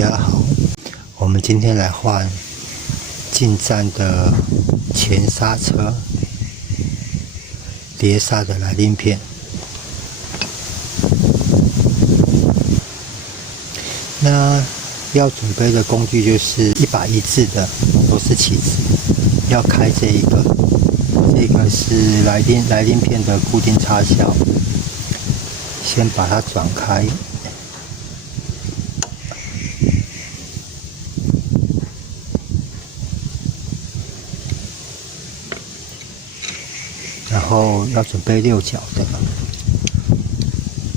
家好，我们今天来换进站的前刹车碟刹的来鳞片。那要准备的工具就是一把一致的螺丝起子，要开这一个，这个是来鳞片的固定插销，先把它转开。然后要准备六角的，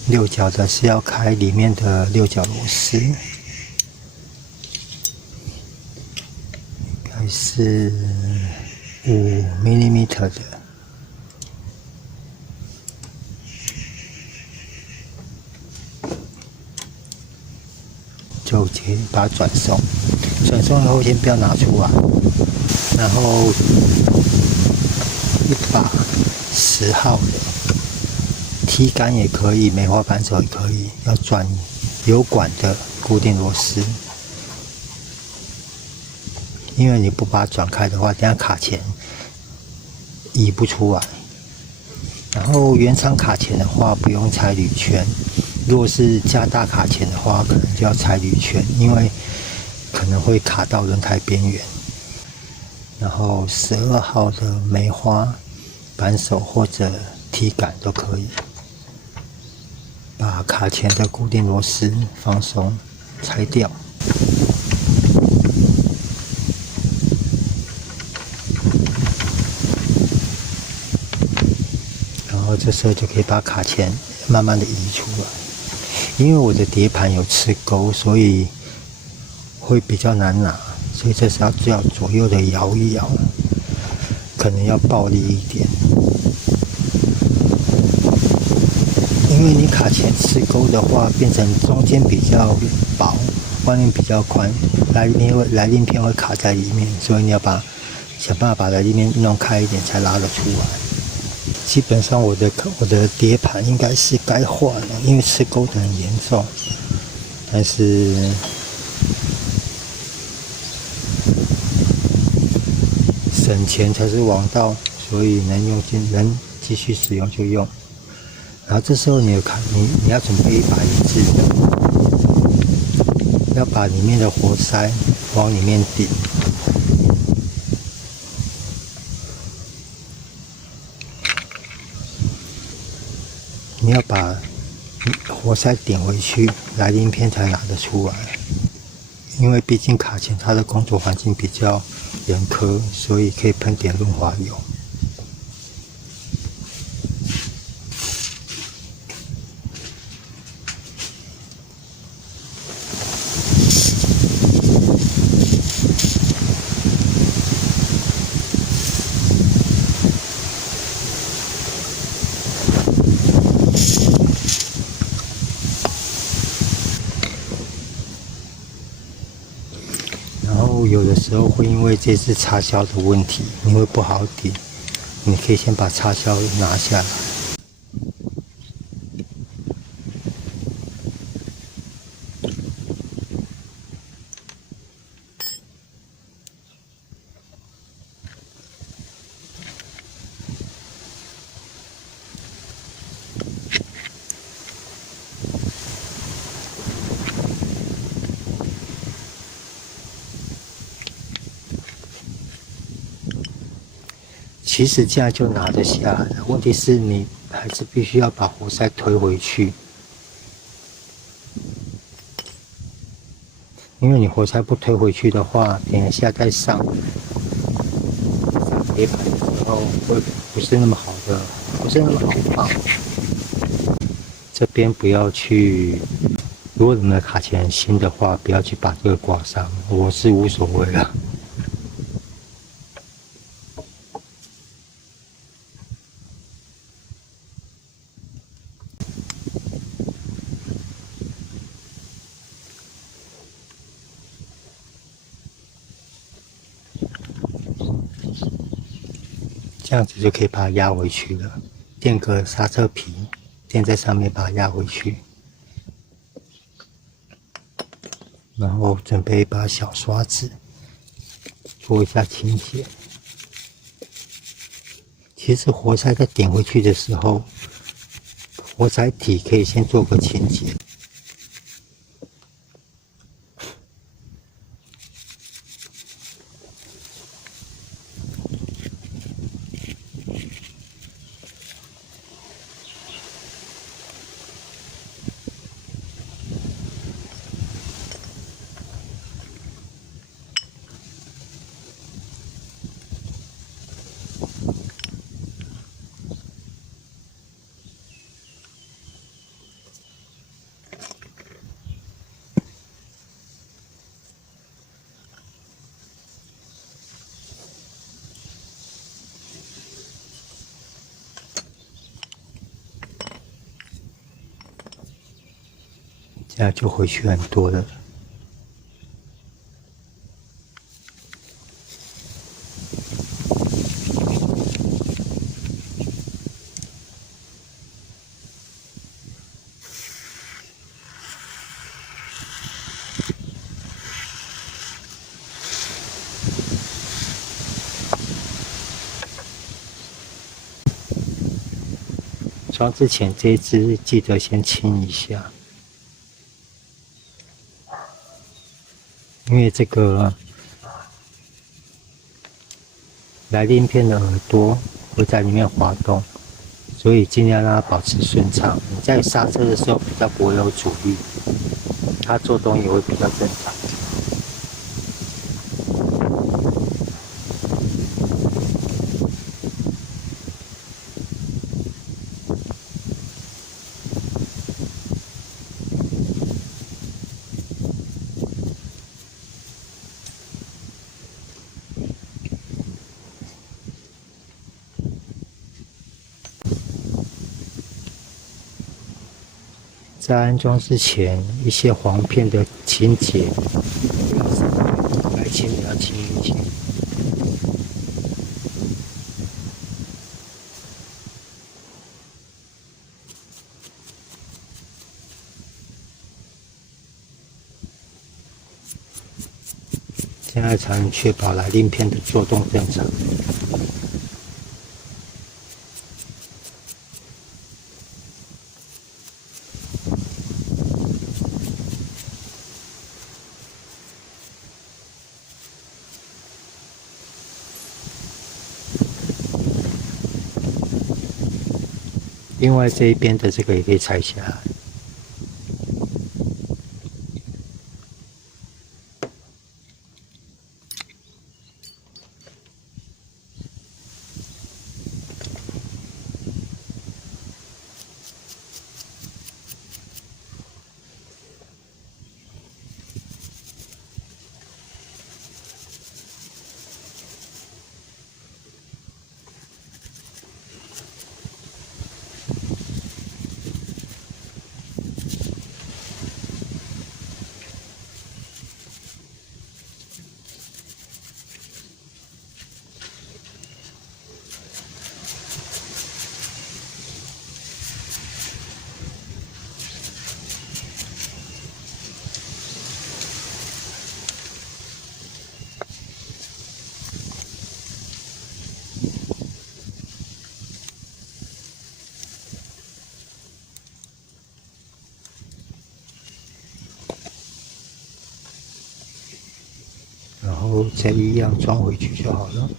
六角的是要开里面的六角螺丝，应该是5mm 的，就可以把它转送。转送以后先不要拿出来，然后一把10号的踢杆也可以，梅花扳手也可以，要转油管的固定螺丝，因为你不把它转开的话，等下卡钳移不出来。然后原厂卡钳的话不用拆铝圈，如果是加大卡钳的话，可能就要拆铝圈，因为可能会卡到轮胎边缘。然后12号的梅花扳手或者踢杆都可以，把卡钳的固定螺丝放松，拆掉。然后这时候就可以把卡钳慢慢的移出来。因为我的碟盘有刺钩，所以会比较难拿，所以这时候要左右的摇一摇，可能要暴力一点。因为你卡钳刺钩的话，变成中间比较薄，外面比较宽，来鳞片会卡在里面，所以你要想办法把来鳞片弄开一点才拉得出来。基本上我的碟盘应该是该换了，因为刺钩的很严重，但是省钱才是王道，所以能继续使用就用。然后这时候你要准备一把一致的，要把里面的活塞往里面顶。你要把活塞顶回去，来鳞片才拿得出来。因为毕竟卡钳它的工作环境比较严苛，所以可以喷点润滑油。有的时候会因为这次插销的问题，你会不好顶，你可以先把插销拿下来。其实这样就拿得下来了，问题是你还是必须要把活塞推回去，因为你活塞不推回去的话，等一下再上碟盘的时候会不是那么好放。这边不要去，如果你的卡钳很新的话，不要去把这个刮伤，我是无所谓了。这样子就可以把它压回去了，垫个刹车皮，垫在上面把它压回去。然后准备一把小刷子做一下清洁。其实活塞在点回去的时候，活塞体可以先做个清洁。这样就回去很多了。装之前这一支记得先清一下，因为这个来鳞片的耳朵会在里面滑动，所以尽量让它保持顺畅。你在刹车的时候比较不会有阻力，它做动也会比较正常。在安装之前，一些簧片的清洁，该清的要清一清。这样才能确保来鳞片的作动正常。另外这一边的这个也可以拆下来。然后再一样装回去就好了。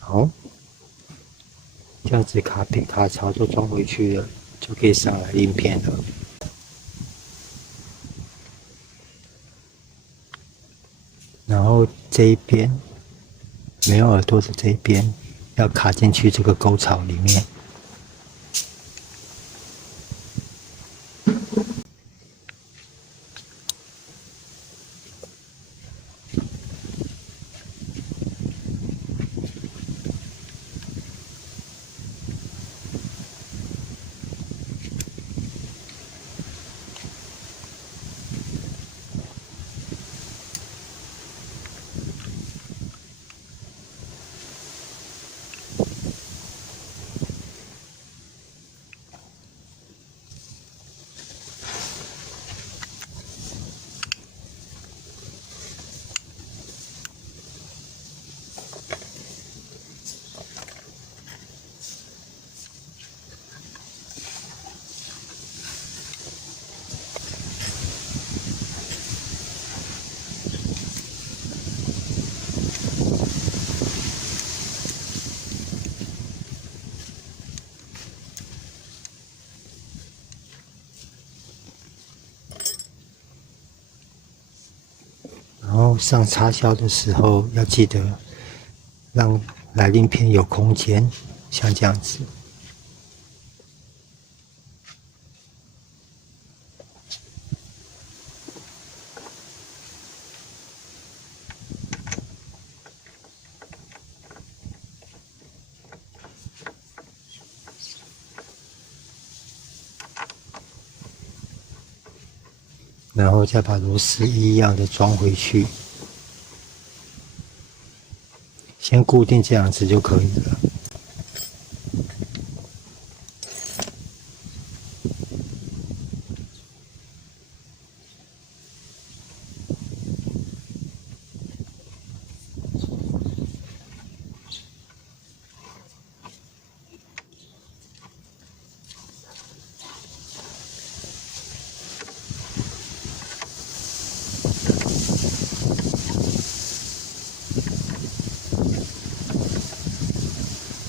好，这样子卡片卡槽都装回去了，就可以上来鳞片了。然后这一边没有耳朵的这一边要卡进去这个沟槽里面。后上插销的时候要记得让来鳞片有空间，像这样子。然后再把螺丝一样的装回去，先固定这样子就可以了。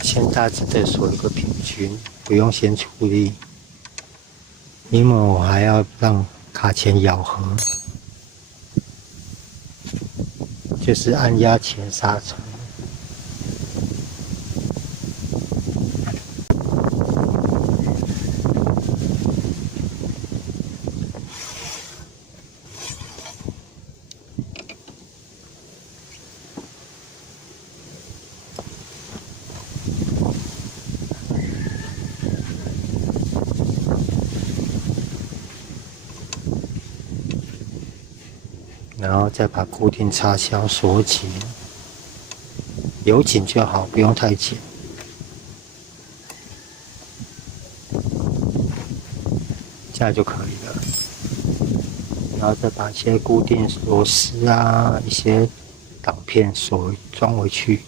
先大致的锁一个平均，不用先处理，因为我还要让卡钳咬合，就是按压前刹车。然后再把固定插销锁紧，有紧就好，不用太紧。这样就可以了。然后再把一些固定螺丝啊、一些挡片装回去。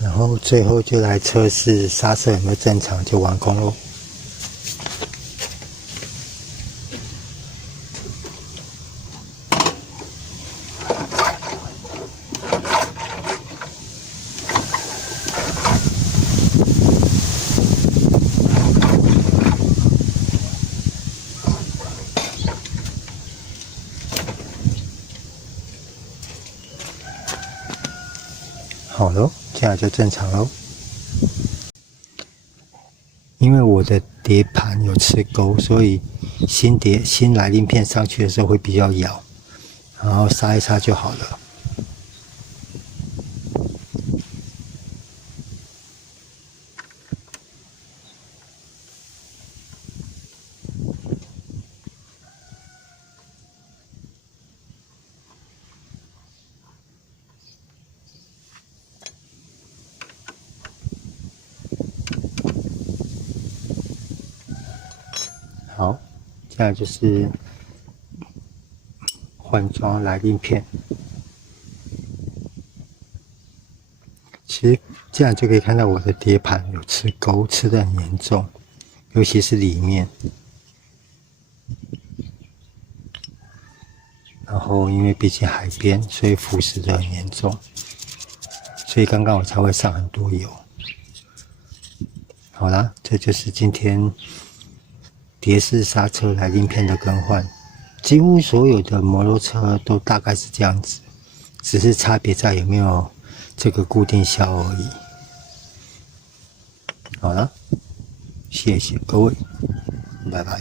然后最后就来测试刹车有没有正常，就完工咯。好咯，这样就正常咯。因为我的碟盘有吃钩，所以新来鳞片上去的时候会比较咬，然后刹一刹就好了。好，这样就是换装来鳞片。其实这样就可以看到我的碟盘有吃钩，吃得很严重，尤其是里面。然后因为毕竟海边，所以腐蚀得很严重，所以刚刚我才会上很多油。好啦，这就是今天碟式刹车来鳞片的更换。几乎所有的摩托车都大概是这样子，只是差别在有没有这个固定销而已。好了，谢谢各位，拜拜。